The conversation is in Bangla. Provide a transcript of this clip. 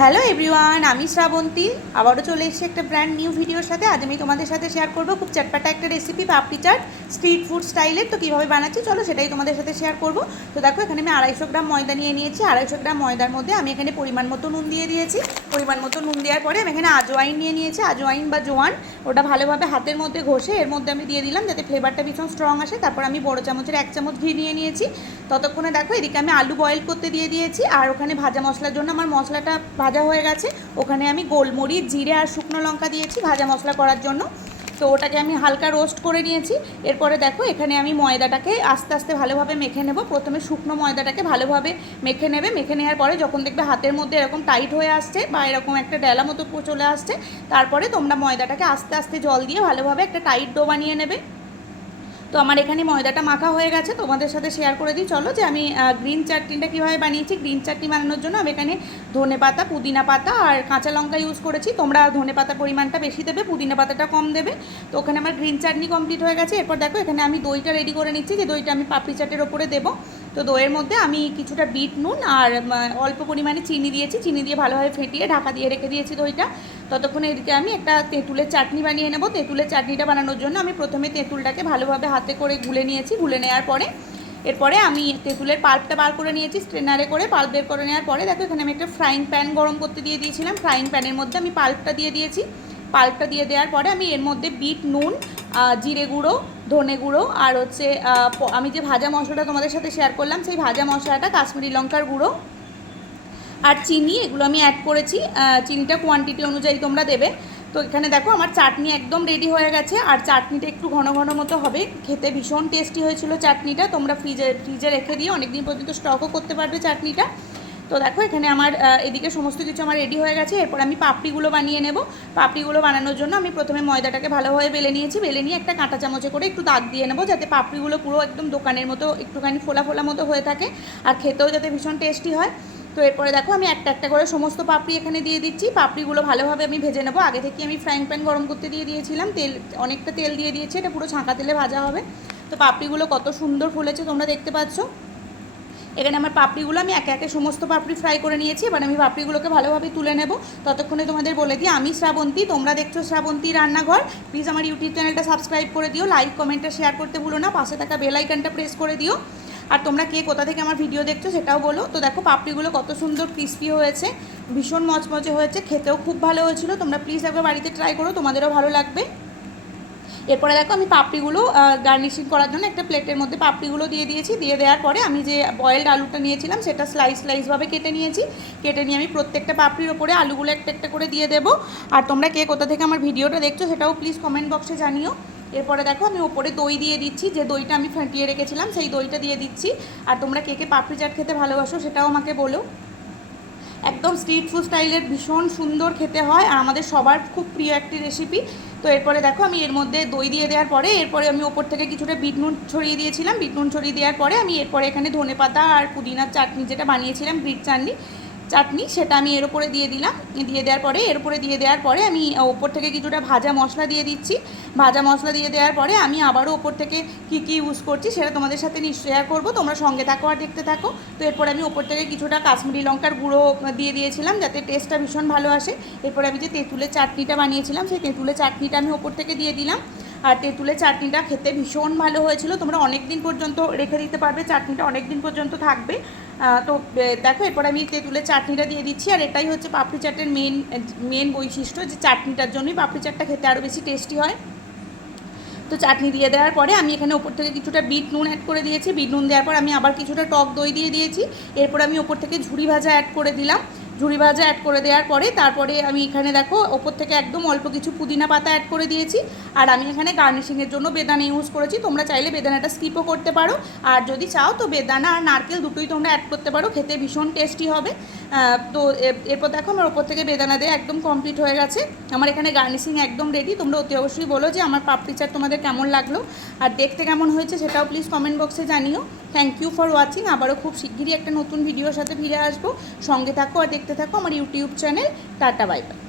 হ্যালো এভরিওয়ান, আমি শ্রাবন্তী আবারও চলে এসেছি একটা ব্র্যান্ড নিউ ভিডিওর সাথে। আজ আমি তোমাদের সাথে শেয়ার করব খুব চটপাটা একটা রেসিপি, পাপড়ি চাট স্ট্রিট ফুড স্টাইলের। তো কীভাবে বানাচ্ছি চলো সেটাই তোমাদের সাথে শেয়ার করব। তো দেখো, এখানে আমি 250 গ্রাম ময়দা নিয়ে নিয়েছি। 250 গ্রাম ময়দার মধ্যে আমি এখানে পরিমাণ মতো নুন দিয়ে দিয়েছি। পরিমাণ মতো নুন দেওয়ার পরে আমি এখানে আজওয়াইন নিয়ে নিয়েছি, আজওয়াইন বা জোয়ান। ওটা ভালোভাবে হাতের মধ্যে ঘষে এর মধ্যে আমি দিয়ে দিলাম যাতে ফ্লেভারটা ভীষণ স্ট্রং আসে। তারপর আমি বড় চামচের 1 চামচ ঘি নিয়ে নিয়েছি। ততক্ষণে দেখো এদিকে আমি আলু বয়েল করতে দিয়ে দিয়েছি। আর ওখানে ভাজা মশলার জন্য আমার মশলাটা ভাজা হয়ে গেছে। ওখানে আমি গোলমরিচ, জিরে আর শুকনো লঙ্কা দিয়েছি ভাজা মশলা করার জন্য। তো ওটাকে আমি হালকা রোস্ট করে নিয়েছি। এরপরে দেখো এখানে আমি ময়দাটাকে আস্তে আস্তে ভালোভাবে মেখে নেব। প্রথমে শুকনো ময়দাটাকে ভালোভাবে মেখে নেবে। মেখে নেওয়ার পরে যখন দেখবে হাতের মধ্যে এরকম টাইট হয়ে আসছে বা এরকম একটা ডেলা মতো চলে আসছে, তারপরে তোমরা ময়দাটাকে আস্তে আস্তে জল দিয়ে ভালোভাবে একটা টাইট ডো বানিয়ে নেবে। তো আমার এখানে ময়দাটা মাখা হয়ে গেছে। তোমাদের সাথে শেয়ার করে দিই চলো যে আমি গ্রিন চাটনিটা কীভাবে বানিয়েছি। গ্রিন চাটনি বানানোর জন্য আমি এখানে ধনে পাতা, পুদিনা পাতা আর কাঁচা লঙ্কা ইউজ করেছি। তোমরা ধনে পাতার পরিমাণটা বেশি দেবে, পুদিনা পাতাটা কম দেবে। তো ওখানে আমার গ্রিন চাটনি কমপ্লিট হয়ে গেছে। এরপর দেখো এখানে আমি দইটা রেডি করে নিচ্ছি, যে দইটা আমি পাপড়ি চাটের ওপরে দেবো। তো দইয়ের মধ্যে আমি কিছুটা বিট নুন আর অল্প পরিমাণে চিনি দিয়েছি। চিনি দিয়ে ভালোভাবে ফেটিয়ে ঢাকা দিয়ে রেখে দিয়েছি দইটা। ততক্ষণে এদিকে আমি একটা তেঁতুলের চাটনি বানিয়ে নেব। তেঁতুলের চাটনিটা বানানোর জন্য আমি প্রথমে তেঁতুলটাকে ভালোভাবে হাতে করে গুলে নিয়েছি। গুলে নেওয়ার পরে এরপরে আমি তেঁতুলের পাল্পটা বার করে নিয়েছি, স্ট্রেনারে করে পাল্প বের করে নেওয়ার পরে দেখো এখানে আমি একটা ফ্রাইং প্যান গরম করতে দিয়ে দিয়েছিলাম। ফ্রাইং প্যানের মধ্যে আমি পাল্পটা দিয়ে দিয়েছি। পাল্পটা দিয়ে দেওয়ার পরে আমি এর মধ্যে বিট নুন, জিরে গুঁড়ো, ধনে গুঁড়ো আর হচ্ছে আমি যে ভাজা মশলাটা তোমাদের সাথে শেয়ার করলাম সেই ভাজা মশলাটা, কাশ্মীরি লঙ্কার গুঁড়ো আর চিনি, এগুলো আমি অ্যাড করেছি। চিনিটা কোয়ান্টিটি অনুযায়ী তোমরা দেবে। তো এখানে দেখো আমার চাটনি একদম রেডি হয়ে গেছে। আর চাটনিটা একটু ঘন ঘন মতো হবে, খেতে ভীষণ টেস্টি হয়েছিল চাটনিটা। তোমরা ফ্রিজে রেখে দিয়ে অনেক দিন পর্যন্ত স্টকও করতে পারবে চাটনিটা। তো দেখো এখানে আমার এদিকে সমস্ত কিছু আমার রেডি হয়ে গেছে। এরপর আমি পাপড়িগুলো বানিয়ে নেব। পাপড়িগুলো বানানোর জন্য আমি প্রথমে ময়দাটাকে ভালোভাবে বেলে নিয়েছি। বেলে নিয়ে একটা কাঁটা চামচে করে একটু দাগ দিয়ে নেবো, যাতে পাপড়িগুলো পুরো একদম দোকানের মতো একটুখানি ফোলা ফোলা মতো হয়ে থাকে আর খেতেও যাতে ভীষণ টেস্টি হয়। তো এরপরে দেখো আমি একটা একটা করে সমস্ত পাপড়ি এখানে দিয়ে দিচ্ছি। পাপড়িগুলো ভালোভাবে আমি ভেজে নেবো। আগে থেকে আমি ফ্রাইং প্যান গরম করতে দিয়ে দিয়েছিলাম, অনেকটা তেল দিয়ে দিয়েছি। এটা পুরো ছাঁকা তেলে ভাজা হবে। তো পাপড়িগুলো কত সুন্দর ফুলেছে তোমরা দেখতে পাচ্ছ। এখানে আমার পাপড়িগুলো আমি একে একে সমস্ত পাপড়ি ফ্রাই করে নিয়েছি। এবার আমি পাপড়িগুলোকে ভালোভাবে তুলে নেব। ততক্ষণে তোমাদের বলে দিই, আমি শ্রাবন্তী, তোমরা দেখছো শ্রাবন্তী রান্নাঘর। প্লিজ আমার ইউটিউব চ্যানেলটা সাবস্ক্রাইব করে দিও, লাইক কমেন্টটা শেয়ার করতে ভুলো না, পাশে থাকা বেল আইকনটা প্রেস করে দিও। আর তোমরা কে কোথা থেকে আমার ভিডিও দেখছো সেটাও বলো। তো দেখো পাপড়িগুলো কত সুন্দর ক্রিস্পি হয়েছে, ভীষণ মচমচে হয়েছে, খেতেও খুব ভালো হয়েছিল। তোমরা প্লিজ একবার বাড়িতে ট্রাই করো, তোমাদেরও ভালো লাগবে। এরপরে দেখো আমি পাপড়িগুলো গার্নিশিং করার জন্য একটা প্লেটের মধ্যে পাপড়িগুলো দিয়ে দিয়েছি। দিয়ে দেওয়ার পরে আমি যে বয়েলড আলুটা নিয়েছিলাম সেটা স্লাইসভাবে কেটে নিয়েছি। কেটে নিয়ে আমি প্রত্যেকটা পাপড়ির ওপরে আলুগুলো একটা একটা করে দিয়ে দেবো। আর তোমরা কে কোথা থেকে আমার ভিডিওটা দেখছো সেটাও প্লিজ কমেন্ট বক্সে জানিও। এরপরে দেখো আমি ওপরে দই দিয়ে দিচ্ছি, যে দইটা আমি ফাটিয়ে রেখেছিলাম সেই দইটা দিয়ে দিচ্ছি। আর তোমরা কে কে পাপড়ি চাট খেতে ভালোবাসো সেটাও আমাকে বলো। একদম স্ট্রিট ফুড স্টাইলের ভীষণ সুন্দর খেতে হয় আর আমাদের সবার খুব প্রিয় একটি রেসিপি। তো এরপরে দেখো আমি এর মধ্যে দই দিয়ে দেওয়ার পরে এরপরে আমি ওপর থেকে কিছুটা বিট নুন ছড়িয়ে দিয়েছিলাম। বিট নুন ছড়িয়ে দেওয়ার পরে আমি এরপরে এখানে ধনে পাতা আর পুদিনার চাটনি যেটা বানিয়েছিলাম, গ্রিন চাটনি, সেটা আমি এর উপরে দিয়ে দিলাম। দিয়ে দেওয়ার পরে এর উপরে দিয়ে দেওয়ার পরে আমি ওপর থেকে কিছুটা ভাজা মশলা দিয়ে দিচ্ছি। ভাজা মশলা দিয়ে দেওয়ার পরে আমি আবারও ওপর থেকে কী কী ইউজ করছি সেটা তোমাদের সাথে শেয়ার করবো, তোমরা সঙ্গে থাকো আর দেখতে থাকো। তো এরপরে আমি ওপর থেকে কিছুটা কাশ্মীরি লঙ্কার গুঁড়ো দিয়ে দিয়েছিলাম যাতে টেস্টটা ভীষণ ভালো আসে। এরপরে আমি যে তেঁতুলের চাটনিটা বানিয়েছিলাম সেই তেঁতুলের চাটনিটা আমি ওপর থেকে দিয়ে দিলাম। আর তেঁতুলের চাটনিটা খেতে ভীষণ ভালো হয়েছিল। তোমরা অনেক দিন পর্যন্ত রেখে দিতে পারবে, চাটনিটা অনেক দিন পর্যন্ত থাকবে। তো দেখো এরপর আমি তেঁতুলের চাটনিটা দিয়ে দিচ্ছি। আর এটাই হচ্ছে পাপড়ি চাটের মেন বৈশিষ্ট্য, যে চাটনিটার জন্যই পাপড়ি চাটটা খেতে আরও বেশি টেস্টি হয়। তো চাটনি দিয়ে দেওয়ার পরে আমি এখানে ওপর থেকে কিছুটা বিট নুন অ্যাড করে দিয়েছি। বিট নুন দেওয়ার পর আমি আবার কিছুটা টক দই দিয়ে দিয়েছি। এরপর আমি ওপর থেকে ঝুরি ভাজা অ্যাড করে দিলাম। ঝুরি ভাজা অ্যাড করে দেওয়ার পরে তারপরে আমি এখানে দেখো ওপর থেকে একদম অল্প কিছু পুদিনা পাতা অ্যাড করে দিয়েছি। আর আমি এখানে গার্নিশিংয়ের জন্য বেদানা ইউজ করেছি। তোমরা চাইলে বেদানাটা স্কিপও করতে পারো, আর যদি চাও তো বেদানা আর নারকেল দুটোই তোমরা অ্যাড করতে পারো, খেতে ভীষণ টেস্টি হবে। তো এরপর দেখো আমার ওপর থেকে বেদানা দিয়ে একদম কমপ্লিট হয়ে গেছে। আমার এখানে গার্নিশিং একদম রেডি। তোমরা অতি অবশ্যই বলো যে আমার পাপড়ি চাট তোমাদের কেমন লাগলো আর দেখতে কেমন হয়েছে সেটাও প্লিজ কমেন্ট বক্সে জানিও। Thank you for watching. আবারও খুব শিগগিরই একটা নতুন ভিডিওর সাথে ফিরে আসবো। সঙ্গে থাকো আর দেখতে থাকো আমার YouTube channel. Tata, bye bye.